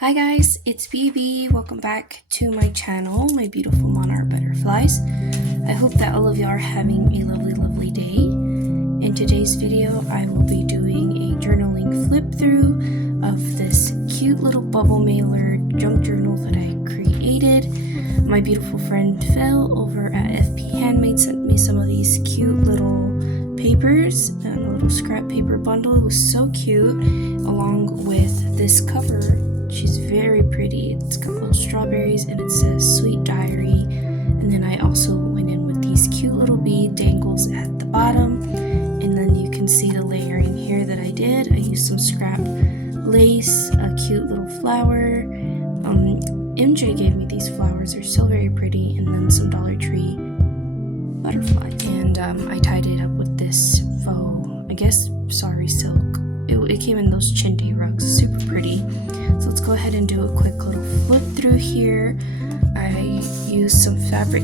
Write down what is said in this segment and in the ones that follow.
Hi guys, it's BB. Welcome back to my channel, my beautiful monarch butterflies. I hope that all of you are having a lovely day. In today's video, I will be doing a journaling flip through of this cute little bubble mailer junk journal that I created. My beautiful friend Phil over at FP Handmade sent me some of these cute little papers and a little scrap paper bundle. It was so cute, along with this cover. She's very pretty. It's got little strawberries and it says Sweet Diary. And then I also went in with these cute little bead dangles at the bottom. And then you can see the layering here that I did. I used some scrap lace, a cute little flower. MJ gave me these flowers. They're so very pretty. And then some Dollar Tree butterfly. And I tied it up with this faux, I guess, sorry, silk. It came in those Chindi rugs. Super pretty. So let's go ahead and do a quick little flip through here. I used some fabric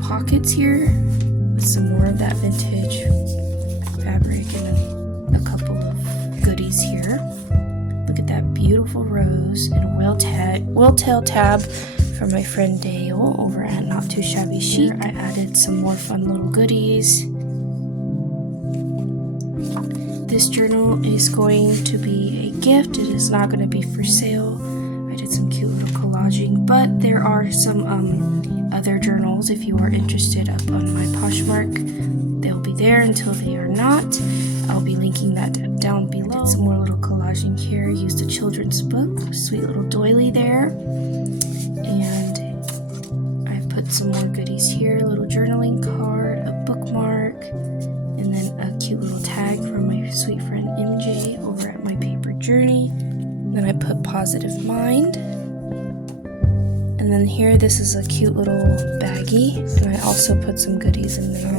pockets here with some more of that vintage fabric and a couple of goodies here. Look at that beautiful rose and a whale-tail tab from my friend Dale over at Not Too Shabby Chic. I added some more fun little goodies. This journal is going to be a gift. It is not going to be for sale. I did some cute little collaging, but there are some other journals if you are interested up on my Poshmark. They'll be there until they are not. I'll be linking that down below. I did some more little collaging here. Used a children's book, sweet little doily there. And I put some more goodies here, a little journaling card, a bookmark, and then a cute little tag from my sweet friend MJ over at My Paper Journey. Then I put positive mind. And then here, this is a cute little baggie. And I also put some goodies in there.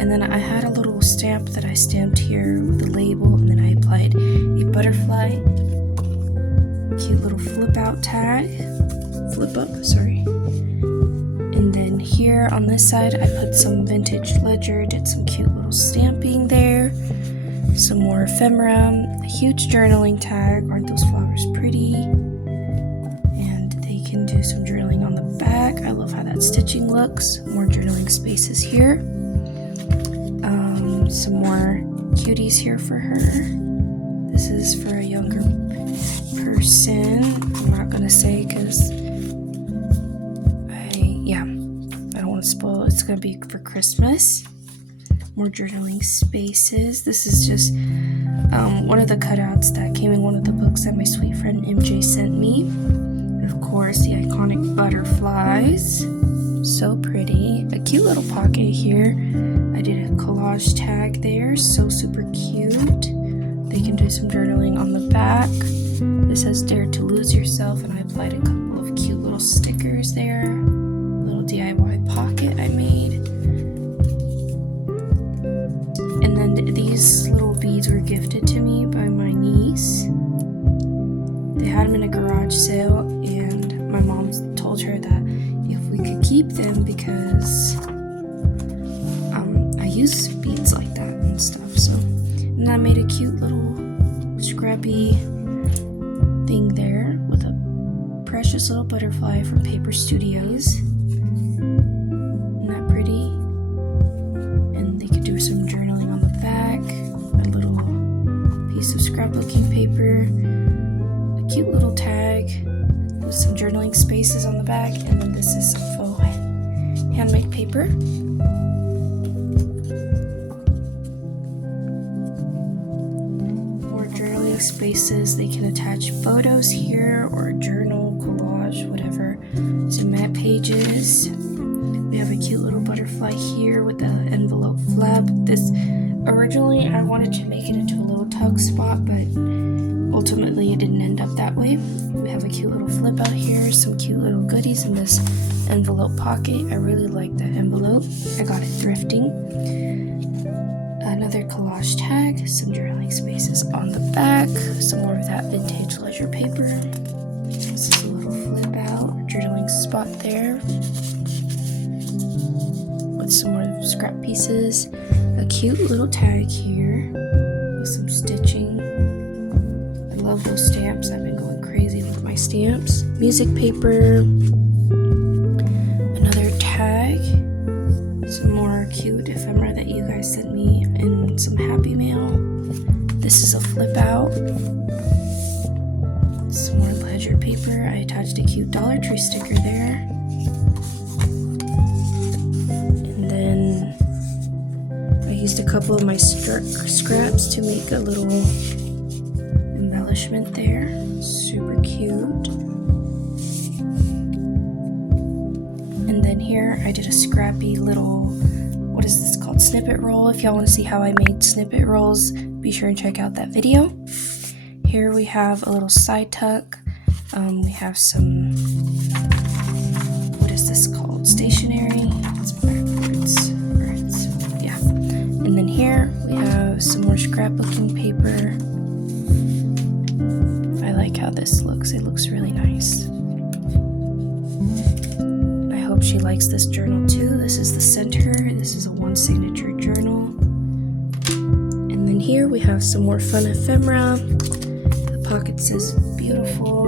And then I had a little stamp that I stamped here with the label. And then I applied a butterfly. Cute little flip out tag. Flip up, sorry. And then here on this side, I put some vintage ledger, did some cute little stamping there, some more ephemera, a huge journaling tag. Aren't those flowers pretty? And they can do some journaling on the back. I love how that stitching looks. More journaling spaces here. Some more cuties here for her. This is for a younger person. I'm not going to say because I don't want to spoil it. It's going to be for Christmas. More journaling spaces. This is just one of the cutouts that came in one of the books that my sweet friend MJ sent me. And of course, the iconic butterflies. So pretty. A cute little pocket here. I did a collage tag there. So super cute. They can do some journaling on the back. This says Dare to Lose Yourself, and I applied a couple of cute little stickers there. Little DIY pocket I made. And then these little beads were gifted to me by my niece. They had them in a garage sale, and my mom told her that if we could keep them because I use beads like that and stuff. So, and I made a cute little scrappy thing there with a precious little butterfly from Paper Studios. Isn't that pretty? And they could do some journaling on the back. A little piece of scrapbooking paper. A cute little tag with some journaling spaces on the back. And then this is some faux handmade paper. More journaling spaces. They can attach photos here or a journal, collage, whatever. Some matte pages. We have a cute little butterfly here with the envelope flap. This originally I wanted to make it into a little tug spot, but ultimately it didn't end up that way. We have a cute little flip out here, some cute little goodies in this envelope pocket. I really like that envelope. I got it thrifting. Another collage tag, some journaling spaces on the back, some more of that vintage ledger paper. This is a little flip out, journaling spot there. With some more scrap pieces. A cute little tag here with some stitching. I love those stamps. I've been going crazy busy with my stamps. Music paper, another tag, some more cute ephemera that you guys sent me, and some happy mail. This is a flip out. Some more ledger paper. I attached a cute Dollar Tree sticker there. And then I used a couple of my scraps to make a little embellishment there. Super cute. And then here I did a scrappy little, what is this called? Snippet roll. If y'all want to see how I made snippet rolls, be sure and check out that video. Here we have a little side tuck. We have some, what is this called? Stationery. It's backwards. Yeah. And then here we have some more scrapbooking paper. I like how this looks. It looks really nice. I hope she likes this journal too. This is the center. This is a one signature journal. And then here we have some more fun ephemera. Pocket says beautiful.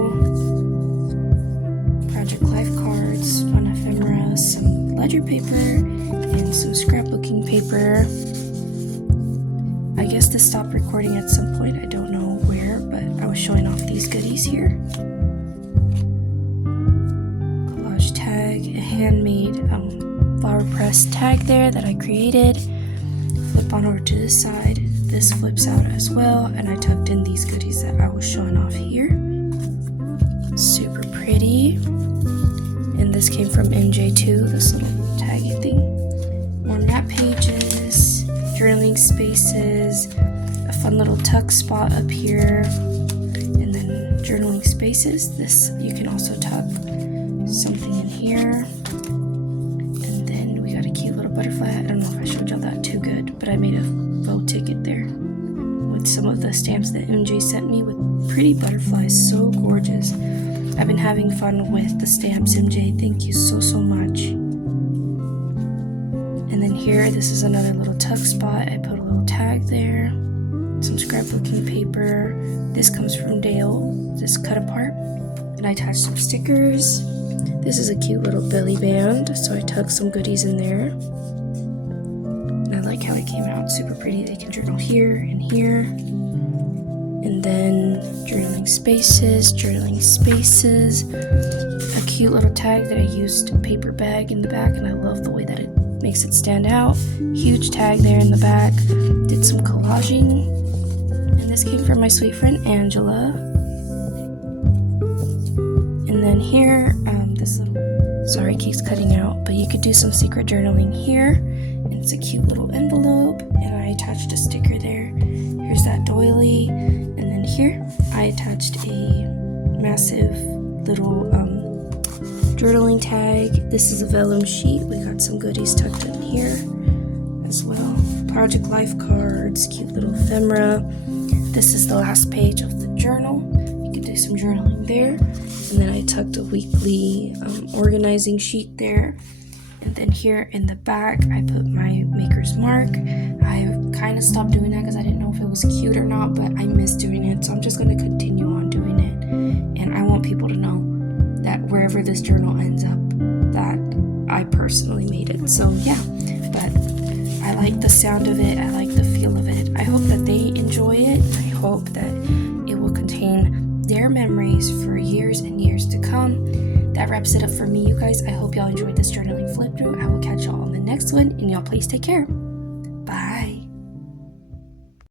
Project life cards, fun ephemera, some ledger paper, and some scrapbooking paper. I guess this stopped recording at some point. I don't know where, but I was showing off these goodies here. Collage tag, a handmade flower press tag there that I created. Flip on over to this side. This flips out as well, and I tucked in these goodies that I was showing off here. Super pretty. And this came from MJ too, this little taggy thing. More map pages, journaling spaces, a fun little tuck spot up here, and then journaling spaces. This, you can also tuck something in here. And then we got a cute little butterfly. I don't know if I showed y'all that too good, but I made a faux ticket there with some of the stamps that MJ sent me with pretty butterflies. So gorgeous. I've been having fun with the stamps, MJ. Thank you so much. And then here, this is another little tuck spot. I put a little tag there, some scrapbooking paper. This comes from Dale, this cut apart. And I attached some stickers. This is a cute little belly band, so I tucked some goodies in there. I like how it came out, super pretty. They can journal here and here. And then journaling spaces, a cute little tag that I used a paper bag in the back, and I love the way that it makes it stand out. Huge tag there in the back. Did some collaging, and this came from my sweet friend Angela. And then here, this little, sorry, it keeps cutting out, but you could do some secret journaling here. It's a cute little envelope, and I attached a sticker there. Here's that doily, and then here I attached a massive little journaling tag. This is a vellum sheet. We got some goodies tucked in here as well. Project life cards, cute little ephemera. This is the last page of the journal. You can do some journaling there. And then I tucked a weekly organizing sheet there. And then here in the back, I put my maker's mark. I kind of stopped doing that because I didn't know if it was cute or not, but I miss doing it. So I'm just going to continue on doing it. And I want people to know that wherever this journal ends up, that I personally made it. So yeah, but I like the sound of it. I like the feel of it. I hope that they enjoy it. I hope that it will contain their memories for years and years to come. That wraps it up for me, you guys. I hope y'all enjoyed this journaling flip through. I will catch y'all on the next one, and y'all please take care. Bye.